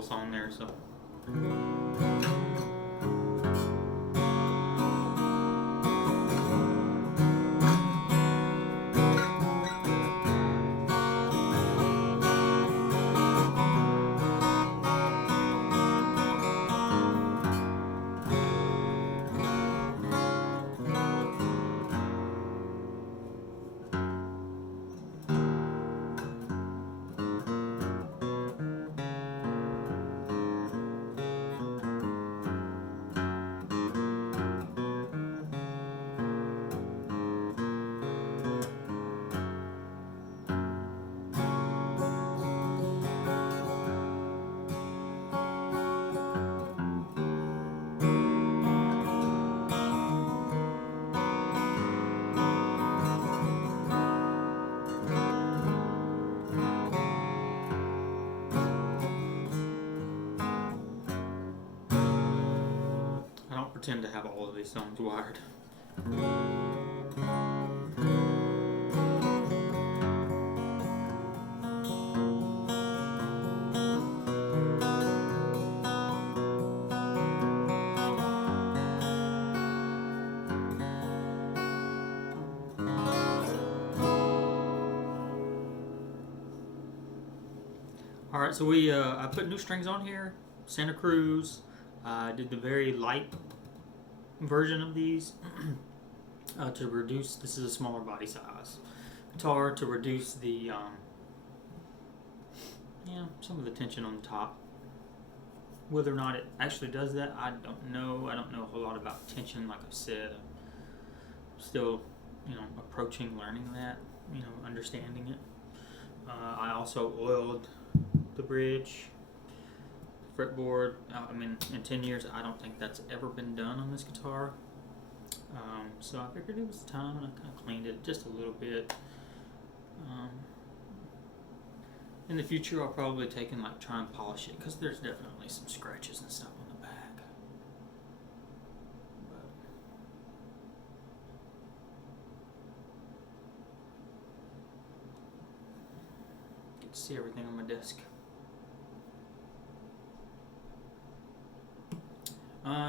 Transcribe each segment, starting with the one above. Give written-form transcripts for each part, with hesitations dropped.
whole song there, so. I don't pretend to have all of these songs wired. Alright, so I put new strings on here. Santa Cruz. I did the very light version of these to reduce, this is a smaller body size guitar, to reduce the some of the tension on the top. Whether or not it actually does that, I don't know. I don't know a whole lot about tension, like I've said. I'm still, approaching learning that, understanding it. I also oiled the bridge, fretboard. In 10 years, I don't think that's ever been done on this guitar. So I figured it was time, and I kind of cleaned it just a little bit. In the future, I'll probably take and try and polish it, because there's definitely some scratches and stuff on the back. But get to see everything on my desk.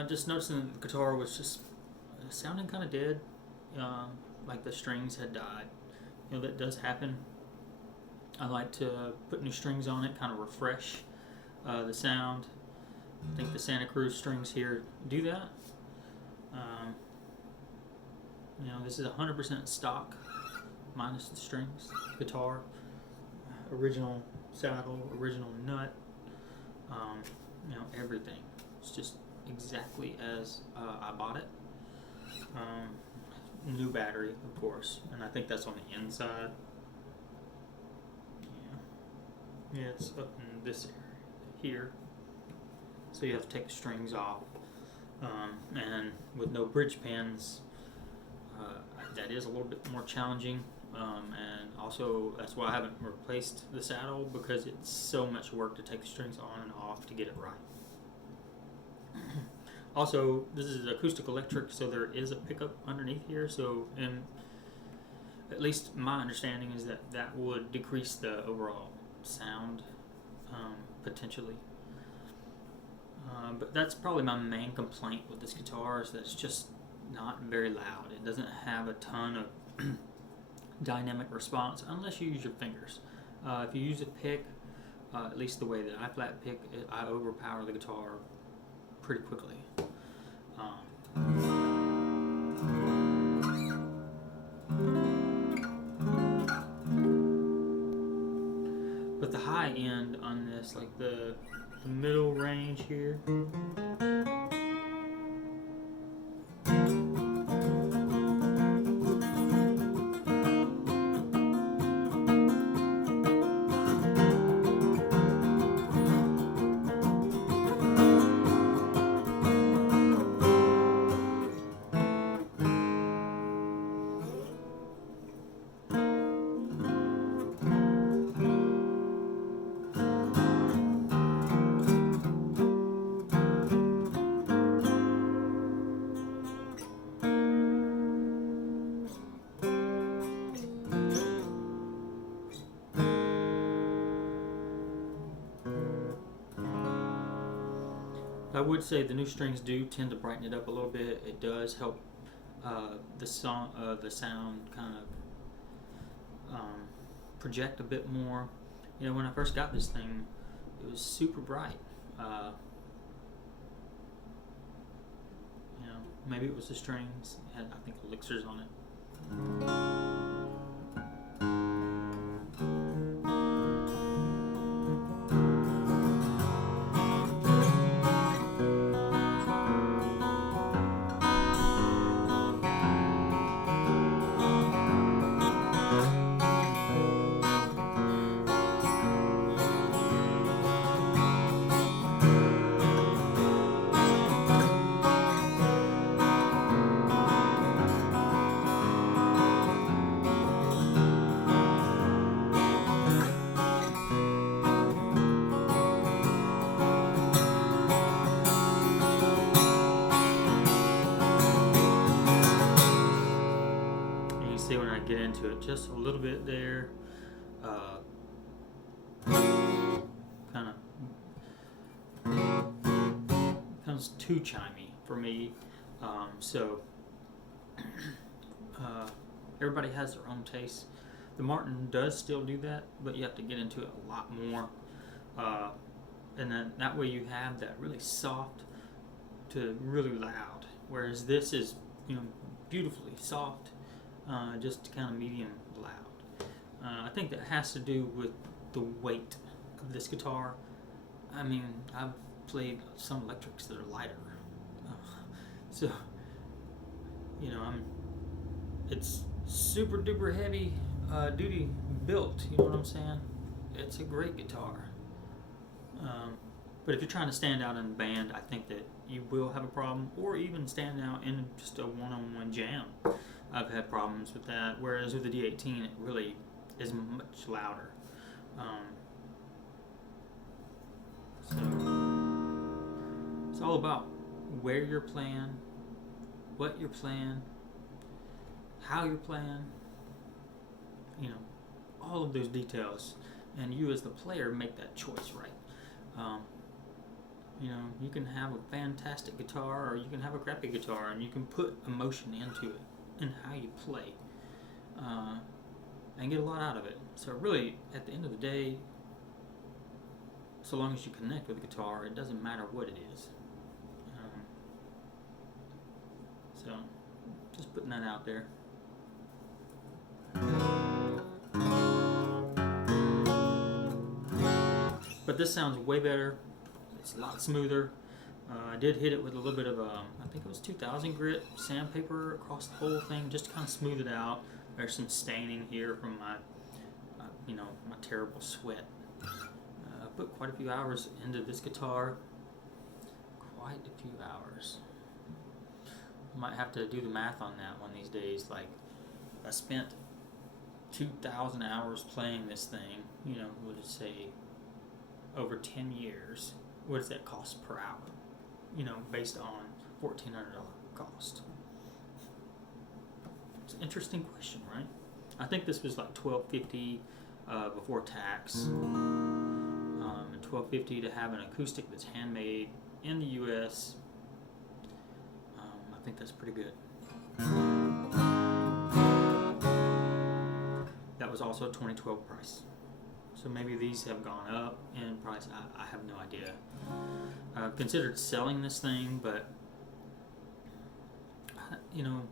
Just noticing that the guitar was just sounding kind of dead, like the strings had died. That does happen. I like to put new strings on it, kind of refresh the sound. I think the Santa Cruz strings here do that. This is 100% stock, minus the strings, guitar, original saddle, original nut, everything. It's just exactly as I bought it. New battery, of course, and I think that's on the inside. Yeah, it's up in this area here. So you have to take the strings off, and with no bridge pins, that is a little bit more challenging. And also, that's why I haven't replaced the saddle, because it's so much work to take the strings on and off to get it right. Also, this is acoustic electric, so there is a pickup underneath here. So, at least my understanding is that would decrease the overall sound, potentially. But that's probably my main complaint with this guitar, is that it's just not very loud. It doesn't have a ton of dynamic response unless you use your fingers. If you use a pick, at least the way that I flat pick, I overpower the guitar pretty quickly. But the high end on this, like the middle range here, I would say the new strings do tend to brighten it up a little bit. It does help the sound kind of project a bit more. You know, when I first got this thing, it was super bright. You know, maybe it was the strings. It had, I think, elixirs on it. See when I get into it just a little bit there, kind of becomes too chimey for me. So everybody has their own taste. The Martin does still do that, but you have to get into it a lot more, and then that way you have that really soft to really loud, whereas this is, you know, beautifully soft, just kind of medium loud. I think that has to do with the weight of this guitar. I mean, I've played some electrics that are lighter, so you know, it's super duper heavy duty built. You know what I'm saying? It's a great guitar. But if you're trying to stand out in a band, I think that you will have a problem, or even stand out in just a one-on-one jam. I've had problems with that, whereas with the D18 it really is much louder. So it's all about where you're playing, what you're playing, how you're playing, you know, all of those details, and you as the player make that choice, right? You know, you can have a fantastic guitar or you can have a crappy guitar, and you can put emotion into it and how you play, and get a lot out of it. So really, at the end of the day, so long as you connect with the guitar, it doesn't matter what it is. So just putting that out there. But this sounds way better. It's a lot smoother. I did hit it with a little bit of I think it was 2000 grit sandpaper across the whole thing, just to kind of smooth it out. There's some staining here from my, you know, my terrible sweat. I put quite a few hours into this guitar. Quite a few hours. I might have to do the math on that one these days. Like, I spent 2,000 hours playing this thing. You know, we'll just say over 10 years. What does that cost per hour? You know, based on $1,400 cost. It's an interesting question, right? I think this was like $1,250 before tax, and $1,250 to have an acoustic that's handmade in the U.S. I think that's pretty good. That was also a 2012 price. So maybe these have gone up in price. I have no idea. I've considered selling this thing, but you know,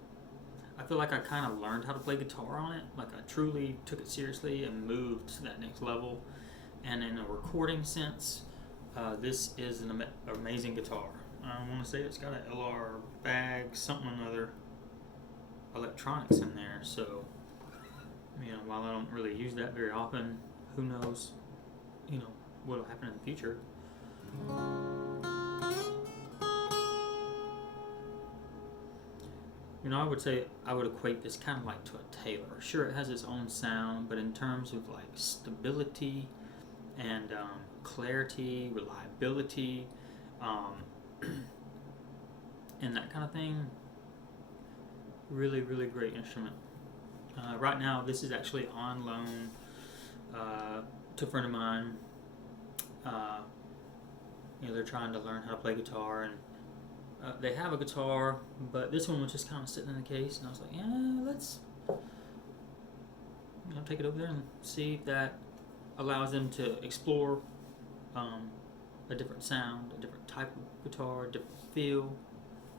I feel like I kind of learned how to play guitar on it. Like, I truly took it seriously and moved to that next level. And in a recording sense, this is an amazing guitar. I want to say it's got an LR bag, something or another, electronics in there. So, you know, while I don't really use that very often, who knows, you know, what'll happen in the future. You know, I would say I would equate this kind of like to a Taylor. Sure, it has its own sound, but in terms of like stability and clarity, reliability, and that kind of thing, really, really great instrument. Right now, this is actually on loan to a friend of mine. they're trying to learn how to play guitar, and they have a guitar, but this one was just kind of sitting in the case, and I was like, yeah, let's take it over there and see if that allows them to explore a different sound, a different type of guitar, a different feel,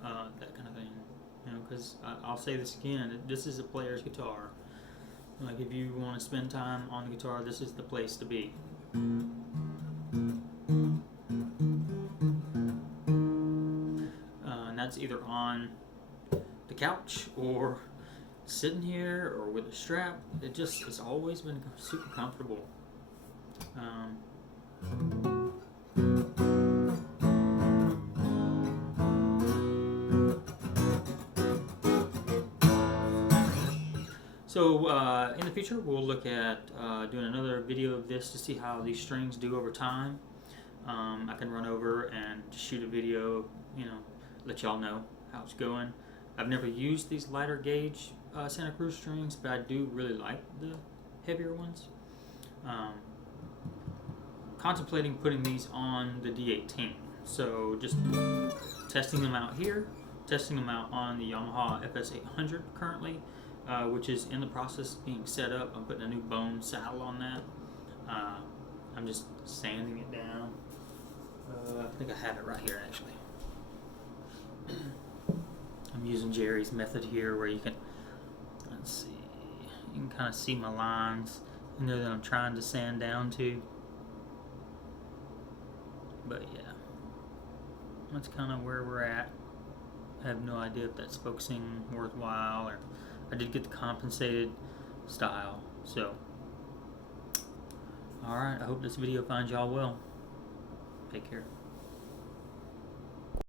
that kind of thing. Because I'll say this again, this is a player's guitar. Like, if you want to spend time on the guitar, this is the place to be. And that's either on the couch or sitting here or with a strap. It's always been super comfortable. So in the future, we'll look at doing another video of this to see how these strings do over time. I can run over and shoot a video, let y'all know how it's going. I've never used these lighter gauge Santa Cruz strings, but I do really like the heavier ones. Contemplating putting these on the D18. So just testing them out here, testing them out on the Yamaha FS800 currently, which is in the process of being set up. I'm putting a new bone saddle on that. I'm just sanding it down. I think I have it right here actually. I'm using Jerry's method here where you can, let's see, you can kind of see my lines in there that I'm trying to sand down to. But yeah, that's kind of where we're at. I have no idea if that's focusing worthwhile, or I did get the compensated style. So, alright, I hope this video finds y'all well. Take care.